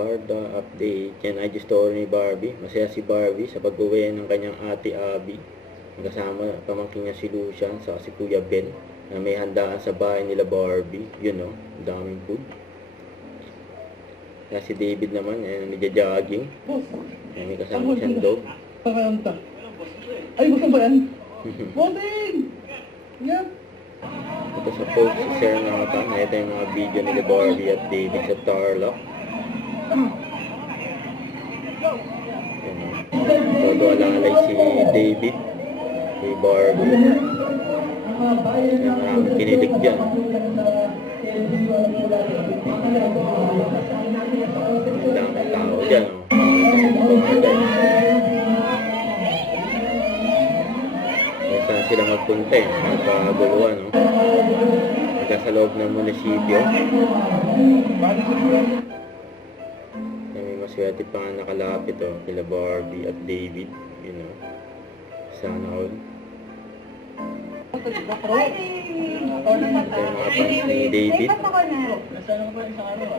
Barda update. Yan ay story ni Barbie. Masaya si Barbie sa pag-uwi ng kanyang ate Abby. Kasama pamangkin niya si Lucian sa si Kuya Ben na may handaan sa bahay nila Barbie. Yun o, daming food. Kaya si David naman, nagja-jogging. May kasama siyang dog. Ay, gusto ba yan? Bossing! Yan! Ito sa post si Sir Nathan. Ito yung mga video nila Barbie at David sa Tarlac. Todo alalay si David kay Barbie. Maraming kinilig dyan. Ang daming tao dyan. Saan sila magpunta magpaguluhan, no? Sa loob ng munisipyo. May maswerte pa nga nakalapit, kila Barbie at David, sana all. Ito yung mga fans ni David. Nasaan ko pa isang araw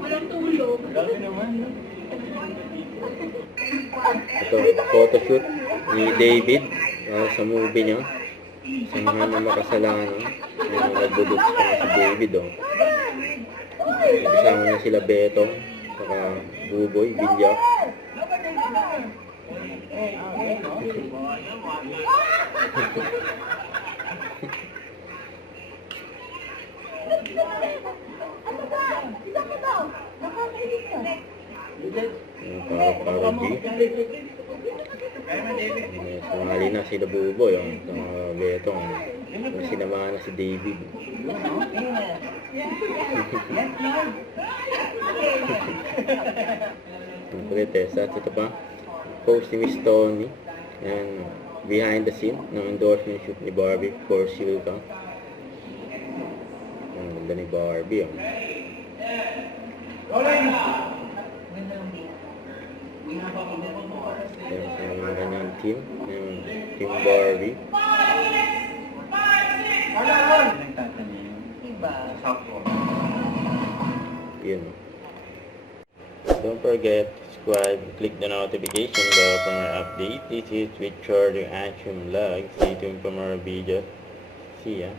Walang tulog. Grabe naman. Ito, photoshoot ni David sa movie niya. Sa mga na makasalanan. Nagbuduts pa si David. Kasama na sila Beto, saka Buboy, Bilyak. Sumali na sila Buboy, sa Beto. Sinamahan na si David. Tessa, ito pa. Post ni Miss Tony. And behind the scene ng endorsement shoot ni Barbie for Silka. Ang ganda ni Barbie. Yan sa mga kanyang team. Team Barbie. Yun. Don't forget to subscribe, click the notification bell for more updates. This is with Charlie Action Vlog. Stay tuned for more videos. See ya.